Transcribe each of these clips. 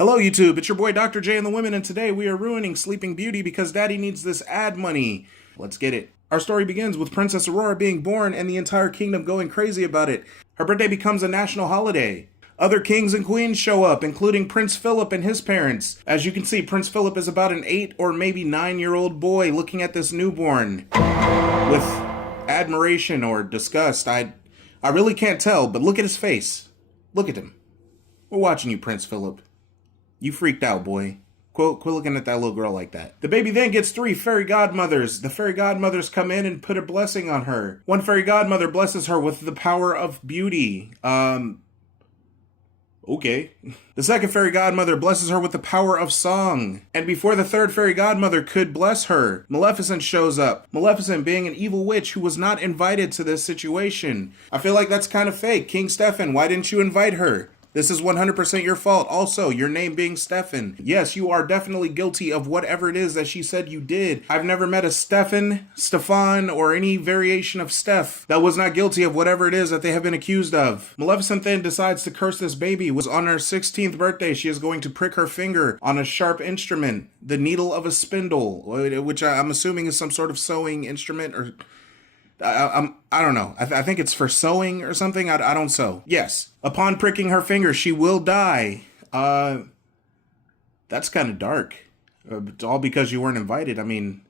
Hello YouTube, it's your boy Dr. J and the Women, and today we are ruining Sleeping Beauty because Daddy needs this ad money. Let's get it. Our story begins with Princess Aurora being born and the entire kingdom going crazy about it. Her birthday becomes a national holiday. Other kings and queens show up, including Prince Philip and his parents. As you can see, Prince Philip is about an 8 or maybe 9-year-old boy looking at this newborn with admiration or disgust. I really can't tell, but look at his face. Look at him. We're watching you, Prince Philip. You freaked out, boy. Quit looking at that little girl like that. The baby then gets 3 fairy godmothers. The fairy godmothers come in and put a blessing on her. One fairy godmother blesses her with the power of beauty. Okay. The second fairy godmother blesses her with the power of song. And before the third fairy godmother could bless her, Maleficent shows up. Maleficent being an evil witch who was not invited to this situation. I feel like that's kind of fake. King Stefan, why didn't you invite her? This is 100% your fault. Also, your name being Stefan. Yes, you are definitely guilty of whatever it is that she said you did. I've never met a Stefan, or any variation of Steph that was not guilty of whatever it is that they have been accused of. Maleficent then decides to curse this baby. Was on her 16th birthday, she is going to prick her finger on a sharp instrument, the needle of a spindle, which I'm assuming is some sort of sewing instrument or... I don't know. I think it's for sewing or something. I don't sew. Yes. Upon pricking her finger, she will die. That's kind of dark. It's all because you weren't invited. I mean,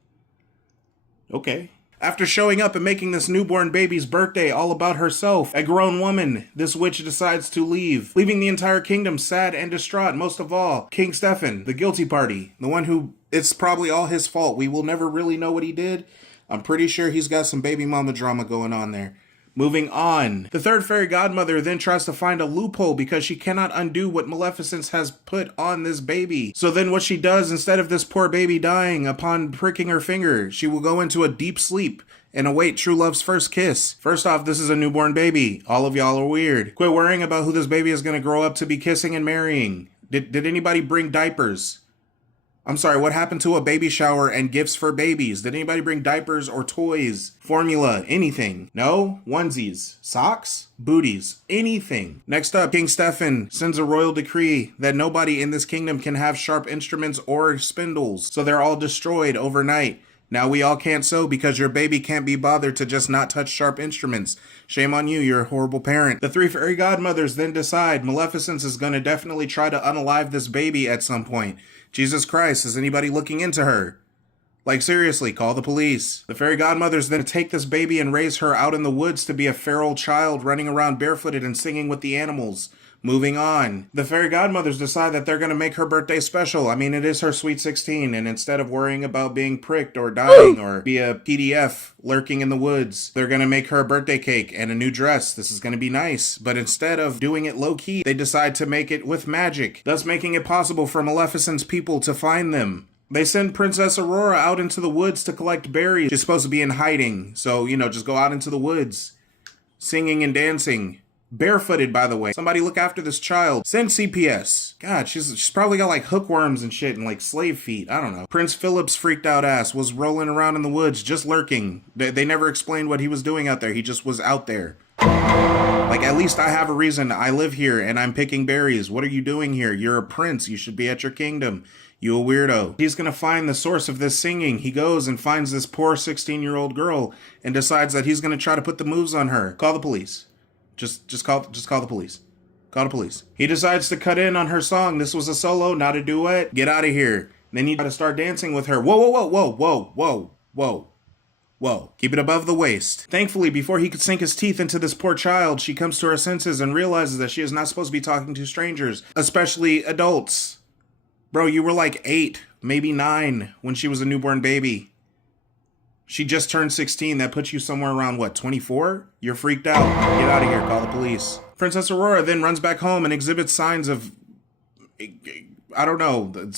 okay. After showing up and making this newborn baby's birthday all about herself, a grown woman, this witch decides to leave, leaving the entire kingdom sad and distraught. Most of all, King Stefan, the guilty party, the one who, it's probably all his fault. We will never really know what he did. I'm pretty sure he's got some baby mama drama going on there. Moving on. The third fairy godmother then tries to find a loophole because she cannot undo what Maleficent has put on this baby. So then what she does, instead of this poor baby dying upon pricking her finger, she will go into a deep sleep and await true love's first kiss. First off, this is a newborn baby. All of y'all are weird. Quit worrying about who this baby is going to grow up to be kissing and marrying. Did anybody bring diapers? I'm sorry, what happened to a baby shower and gifts for babies? Did anybody bring diapers or toys, formula, anything? No? Onesies, socks, booties, anything. Next up, King Stefan sends a royal decree that nobody in this kingdom can have sharp instruments or spindles, so they're all destroyed overnight. Now we all can't sew because your baby can't be bothered to just not touch sharp instruments. Shame on you, you're a horrible parent. The 3 fairy godmothers then decide Maleficent is going to definitely try to unalive this baby at some point. Jesus Christ, is anybody looking into her? Like seriously, call the police. The fairy godmothers then take this baby and raise her out in the woods to be a feral child running around barefooted and singing with the animals. Moving on. The fairy godmothers decide that they're going to make her birthday special. I mean, it is her sweet 16, and instead of worrying about being pricked or dying or be a PDF lurking in the woods, they're going to make her a birthday cake and a new dress. This is going to be nice. But instead of doing it low-key, they decide to make it with magic, thus making it possible for Maleficent's people to find them. They send Princess Aurora out into the woods to collect berries. She's supposed to be in hiding, so, just go out into the woods, singing and dancing. Barefooted, by the way. Somebody look after this child. Send CPS. God, she's probably got like hookworms and shit and like slave feet. I don't know. Prince Philip's freaked out ass was rolling around in the woods, just lurking. They never explained what he was doing out there. He just was out there. Like, at least I have a reason. I live here and I'm picking berries. What are you doing here? You're a prince. You should be at your kingdom. You a weirdo. He's gonna find the source of this singing. He goes and finds this poor 16-year-old girl and decides that he's gonna try to put the moves on her. Call the police. Just call the police. Call the police. He decides to cut in on her song. This was a solo, not a duet. Get out of here. Then you try to start dancing with her. Whoa, whoa, whoa, whoa, whoa, whoa, whoa, whoa. Keep it above the waist. Thankfully, before he could sink his teeth into this poor child, she comes to her senses and realizes that she is not supposed to be talking to strangers, especially adults. Bro, you were like 8, maybe 9 when she was a newborn baby. She just turned 16. That puts you somewhere around, what, 24? You're freaked out. Get out of here. Call the police. Princess Aurora then runs back home and exhibits signs of, I don't know,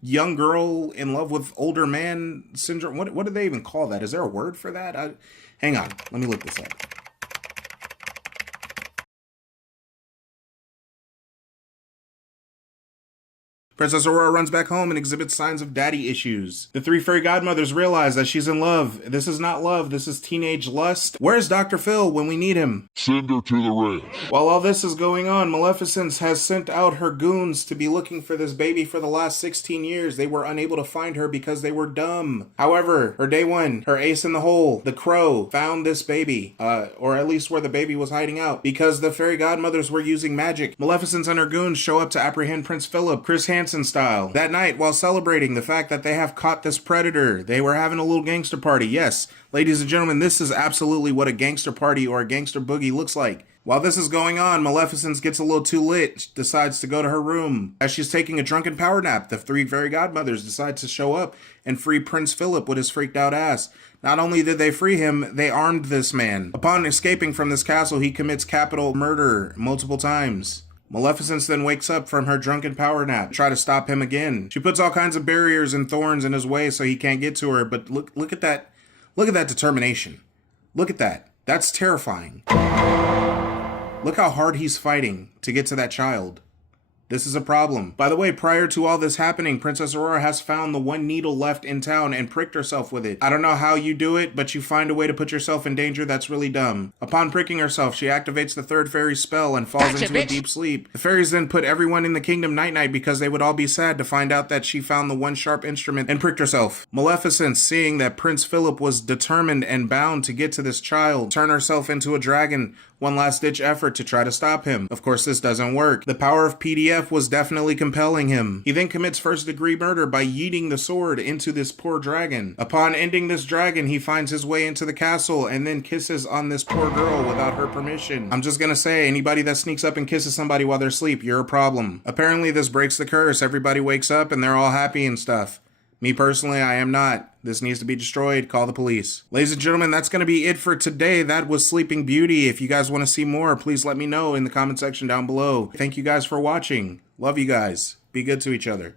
young girl in love with older man syndrome. What do they even call that? Is there a word for that? Hang on. Let me look this up. Princess Aurora runs back home and exhibits signs of daddy issues. The three fairy godmothers realize that she's in love. This is not love, this is teenage lust. Where's Dr. Phil when we need him? Send her to the ranch. While all this is going on, Maleficent has sent out her goons to be looking for this baby for the last 16 years. They were unable to find her because they were dumb. However, her day one, her ace in the hole, the crow, found this baby, or at least where the baby was hiding out, because the fairy godmothers were using magic. Maleficent and her goons show up to apprehend Prince Philip, Chris Hansen style. That night, while celebrating the fact that they have caught this predator, they were having a little gangster party. Yes, ladies and gentlemen, this is absolutely what a gangster party or a gangster boogie looks like. While this is going on, Maleficent gets a little too lit, decides to go to her room. As she's taking a drunken power nap, the three fairy godmothers decide to show up and free Prince Philip with his freaked out ass. Not only did they free him, they armed this man. Upon escaping from this castle, he commits capital murder multiple times. Maleficent then wakes up from her drunken power nap to try to stop him again. She puts all kinds of barriers and thorns in his way so he can't get to her, but look at that. Look at that determination. Look at that. That's terrifying. Look how hard he's fighting to get to that child. This is a problem. By the way, prior to all this happening, Princess Aurora has found the one needle left in town and pricked herself with it. I don't know how you do it, but you find a way to put yourself in danger that's really dumb. Upon pricking herself, she activates the third fairy's spell and falls into a deep sleep. The fairies then put everyone in the kingdom night-night because they would all be sad to find out that she found the one sharp instrument and pricked herself. Maleficent, seeing that Prince Philip was determined and bound to get to this child, turned herself into a dragon. One last-ditch effort to try to stop him. Of course, this doesn't work. The power of PDF was definitely compelling him. He then commits first-degree murder by yeeting the sword into this poor dragon. Upon ending this dragon, he finds his way into the castle and then kisses on this poor girl without her permission. I'm just gonna say, anybody that sneaks up and kisses somebody while they're asleep, you're a problem. Apparently, this breaks the curse. Everybody wakes up and they're all happy and stuff. Me personally, I am not. This needs to be destroyed. Call the police. Ladies and gentlemen, that's going to be it for today. That was Sleeping Beauty. If you guys want to see more, please let me know in the comment section down below. Thank you guys for watching. Love you guys. Be good to each other.